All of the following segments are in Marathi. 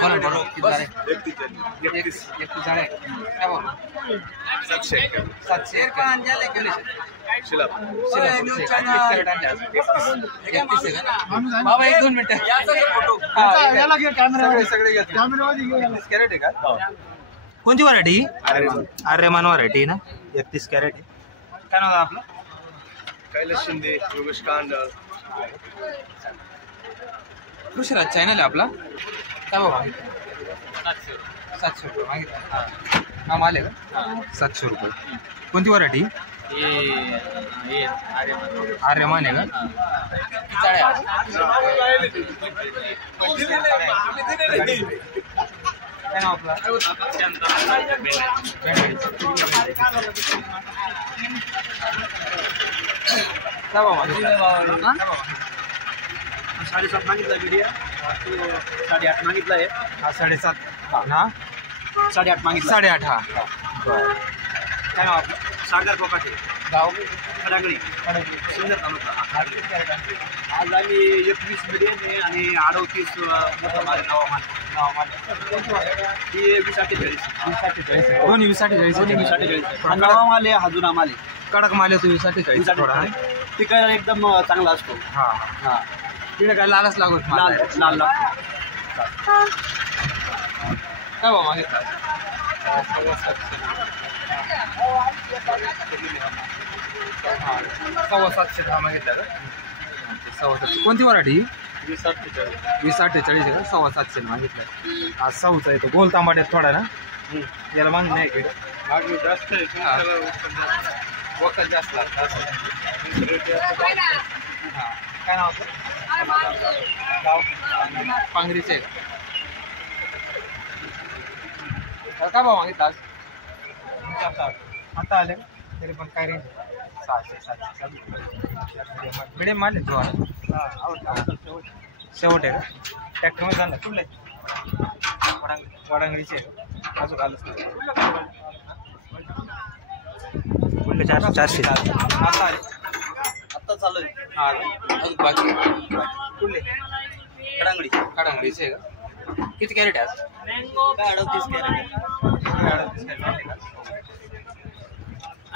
बोला बरोबर किती झाले? 31 झाले. काय बोल? 700 शिला बाबा 1-2 मिनिटं कॅरेट आहे का? कोणती व्हरायटी? आर्यमान व्हरायटी ना. 31 कॅरेट आहे. काय नाव आपलं? कैलास शिंदे, योगेश कांडळ. कृषीराज चॅनल आहे आपला. काय बाबा? 700 रुपये मागितलं. हा माल आहे का? 700 रुपये. कोणती व्हरायटी? आर्यमान आहे का? काय नाव आपलं? काय बाबा? 7.5 मागितला मीडिया. 8.5 मागितला आहे. हा 7.5 ना. 8.5 मागितला. 8.5 हा. काय नाव आपलं? सागर कोकाटे, गाव खडांगळी, सिन्नर तालुका. आज आम्ही 21 मिडियम आहे आणि 38 मोठा माल नावामान. ही 2048. दोन्ही 20-48. हा नवा माल आहे, हा जुना माल आहे. कडक माल आहे. 20-48 थोडा पिकायला एकदम चांगला असतो. हा हा. तिकडे काय लालच लागत? लाल लाल लागतो. काय बाबा मागितला? 750 हा मागितला का? 750. कोणती व्हरायटी? 20-48 आहे का? 750 मागितलं. हा 6चा येतो. गोल तांबाट्यात थोडा ना. याला मागणी नाही इकडे. मागणी जास्त आहे. वखल जास्त लागतं. काय नाव होतं? गाव पांगरीचे आहे का? काय भाव मागितला आज? आता आले तरी पण काय रेंज? 600-700 मिडियम माल आहे तो. शेवट आहे का? ट्रॅक्टरमध्ये जाणार कुठलं आहे? वडांगडीचे आहे का? अजून आलंच नाही. 400. आता आले. आत्ता चालू आहे. हा अजून बाकी कुठले? खडांगडीचे आहे का? किती कॅरेट आहे आज? 38 कॅरेट. 38 कॅरेट आहे का?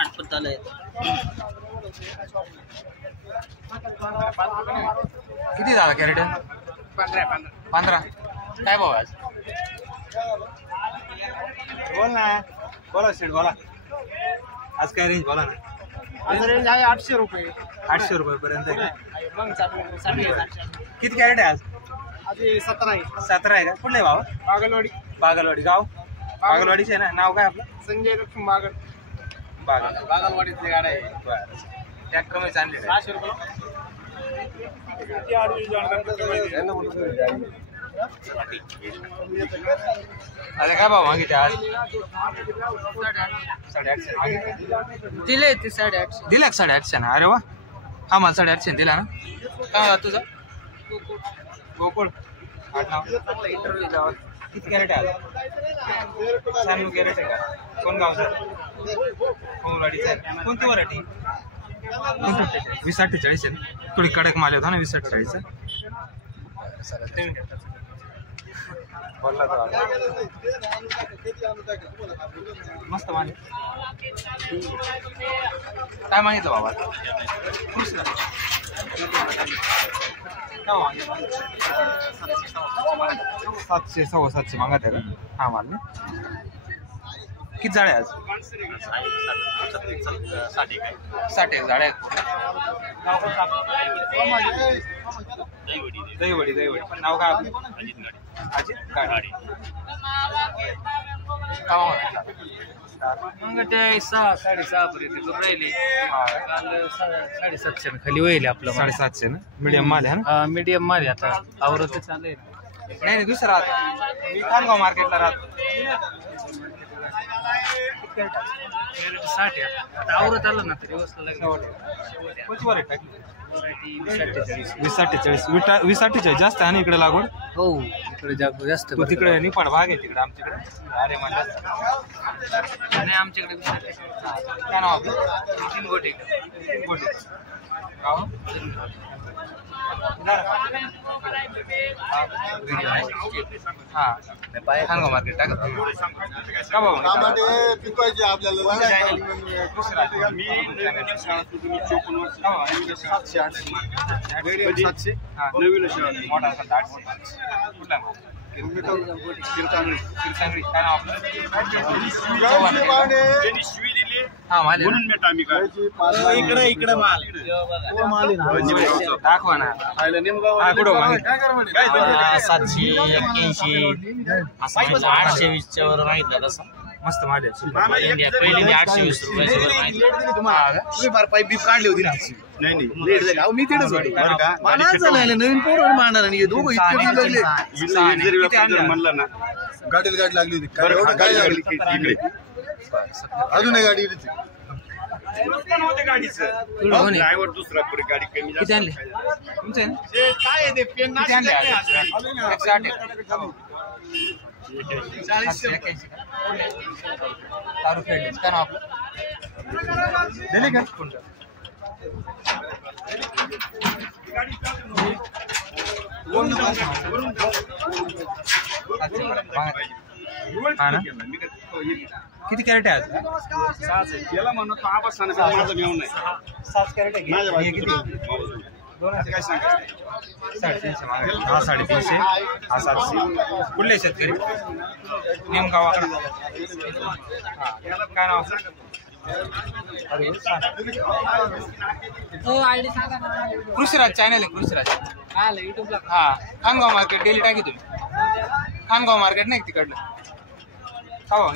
8 पण चालू आहे. किती झाला कॅरेट? 15. काय भाव आज? बोल ना. बोला सीट बोला. आज काय रेंज बोला ना. आज रेंज आहे 800 रुपये. 800 रुपयेपर्यंत आहे का? किती कॅरेट आहे आज? आज 17 आहे. 17 आहे का? कुठलं आहे भाव? बागलवाडी. गाव बागलवाडीचे आहे ना. नाव काय आपलं? संजय लक्ष्मी बागल. बागलवाडीतली गाडी आहे. बरं. ट्रॅक्टरमध्ये चालले 600 रुपये. अरे काय भाव मागितले आज? 850 दिले ते 850. दिला 850 ना. अरे वा. हा मला 850 दिला ना. काय तुझं? गोकुळ. किती कॅरेट आहे? 96 कॅरेट आहे का? कोण गावचं? कोंबडवाडीचं आहे. कोणती व्हरायटी? 20-48 आहे ना. थोडी कडक माल होता ना 20-48. मस्त माल. काय मागितलं बाबा? 700-750 मागत आहे का? हा माल ना. किती झाडे आज? 60 झाडे आहेत. दहीवडी. नाव काय आपलं? अजित गाडी. मग ते 6-6.5 पर्यंत राहिले. काल 750 खाली होईल आपलं. 750 ना. मीडियम माल आहे ना. मीडियम मध्ये आता आवरत चालू. नाही दुसरा राहतो. मी खानगाव मार्केटला राहतो. 60 आता आवरत आलं ना तरी वस्तू लागली. कोणती व्हरायटी टाकली? 20-48 जास्त आहे ना इकडे लागवड. हो इकडे जास्त. तिकडे निपाड भाग आहे तिकडे आमच्याकडे. अरे मला नाही आमच्याकडे काय नाव आपलं? गोटे. हा खानगाव मार्केट टाकत का बाबा पिकवायचे आपल्याला मोठा कुठला कीर्तनगडी काय नाव आपलं हा माल इकडे इकडे माल दाखवा ना कुठं 781 820 वर मागितलं तसं मस्त माल आहे पहिली मी 820 रुपयाच्या वर मागितलं तुम्ही बार पाईप बीप काढली होती ना नाही लेट झाली अहो मी तिथेच होतो मला झालं नवीन पोरं मारणार आणि दोघं इतके लागले म्हणलं ना गाडीला गाडी लागली होती काय एवढं काय लागली इकडे अजून एक गाडी ड्रायव्हर दुसरा पुढे गाडी कमी किती आणले तुमचे काय आहे ते पेन किती आणले 108 तारू खेळले काय नाव आपलं दिले का हा ना किती कॅरेट आहे आज याला म्हणतो माझं मिळून नाही 7 कॅरेट आहे किती 350 हा 350 हा 700 कुठले शेतकरी नेमगाव काय नाव कृषीराज चॅनल आहे कृषीराज हा खानगाव मार्केट डेली टाकी तुम्ही खानगाव मार्केट नाही तिकडलं का बाबा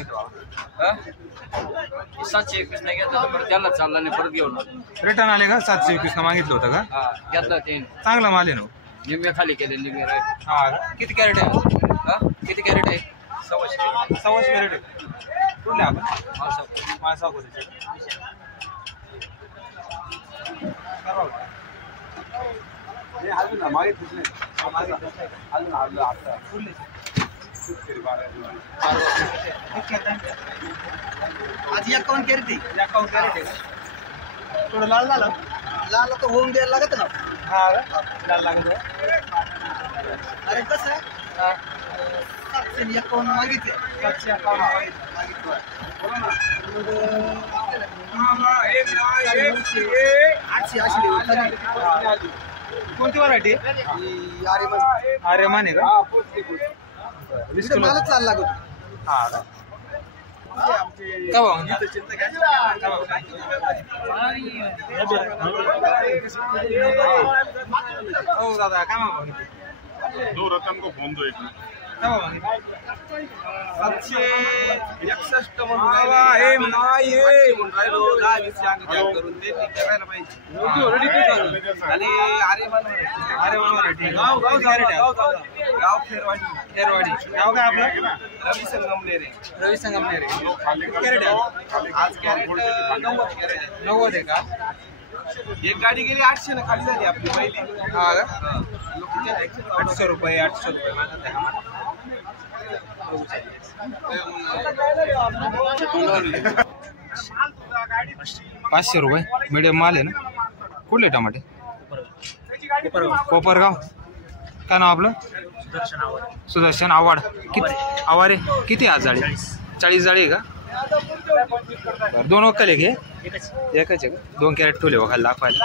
721 नाही घेतलं तर परत त्याला चालला नाही परत घेऊन रिटर्न आले का 721 मागितलं होतं का घेतलं ते चांगला माल आहे ना निम्मे खाली केले निम्मे हा किती कॅरेट आहे किती कॅरेट आहे 100 कॅरेट आहे कुठले आपण मासा आज 51 कॅरेट थोडं लाल झालं लाल तर होऊन द्यायला लागत ना हा लाल लागत अरे कसं आहे 751 मागितले 880 कोणती व्हरायटी आर्यमान आहे का मालच चालला लागत हा हो दादा काय मागवली दो रकम को फोन दो एक 761 रवी संगमनेर आज कॅरेट 90 आहे का एक गाडी गेली 800 ना खाली झाली आपली पहिली हा का 800 रुपये माझा पाचशे रुपये मीडियम माल आहे ना कुठले टमाटे कोपरगाव काय नाव आपलं सुदर्शन आव्हाड किती आवारे किती आज जाळी 40 जाळी आहे का दोन वक्कल आहे घे एकच आहे का 2 कॅरेट ठेवले बघा दाखवायला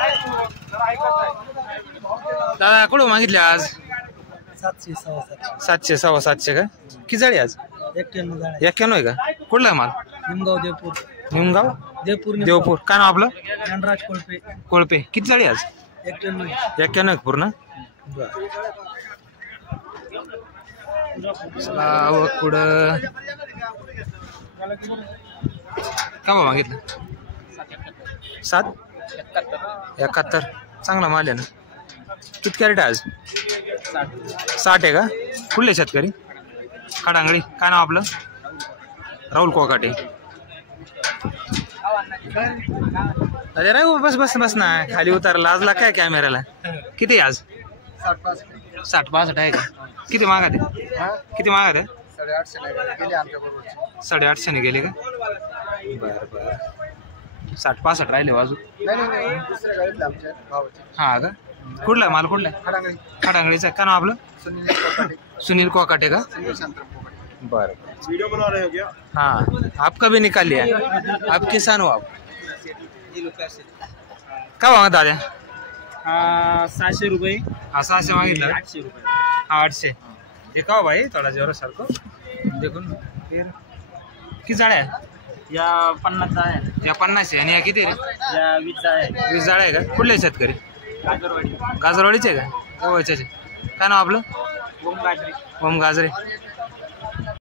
दादा कुठं मागितले आज 700 750 का किती जाळी आज 91 आहे का कुठला माल निमगाव देवपूर काय नाव आपलं ज्ञानराज कोळपे किती जाळी आज 91 पूर्ण पुढं का बा मागितलं 71 चांगला माल आहे ना किती कॅरेट आहे आज 60 आहे का कुठले शेतकरी खडांगडी काय नाव आपलं राहुल कोकाटे अरे रे बस ना खाली उतार लाजला काय कॅमेऱ्याला किती आज 60-65 आहे का किती मागत आहे किती मागत आहे 850 ने गेले का बर 60-65 राहिले बाजू. नाही दुसऱ्या गाडीतले आमच्या भावाचे. हा का? कुठला आहे माल कुठला आहे? खडांगळी. खडांगळीचा का नाव आपलं? सुनील कोकाटे. सुनील कोकाटे का? संजय शांतराम कोकाटे. बरं. वीडियो बना रहे हो क्या? हाँ आपका भी निकाल लिया. आप किसान हो आप? का भाव दादा? 600 रुपये. हा 600 मागितलं. 800 रुपये. हा 800. हे का हो भाई थोडा जोर सारखं देखून किती जाळ्या आहे? या 50 आहे. या 50 आहे आणि या किती रे? या 20 आहे. 20 जाळ्या आहे का? कुठले शेतकरी? गाजरवाडी. गाजरवाडीचे आहे का? जवळचे. काय नाव आपलं? ओम गाजरे. ओम गाजरे.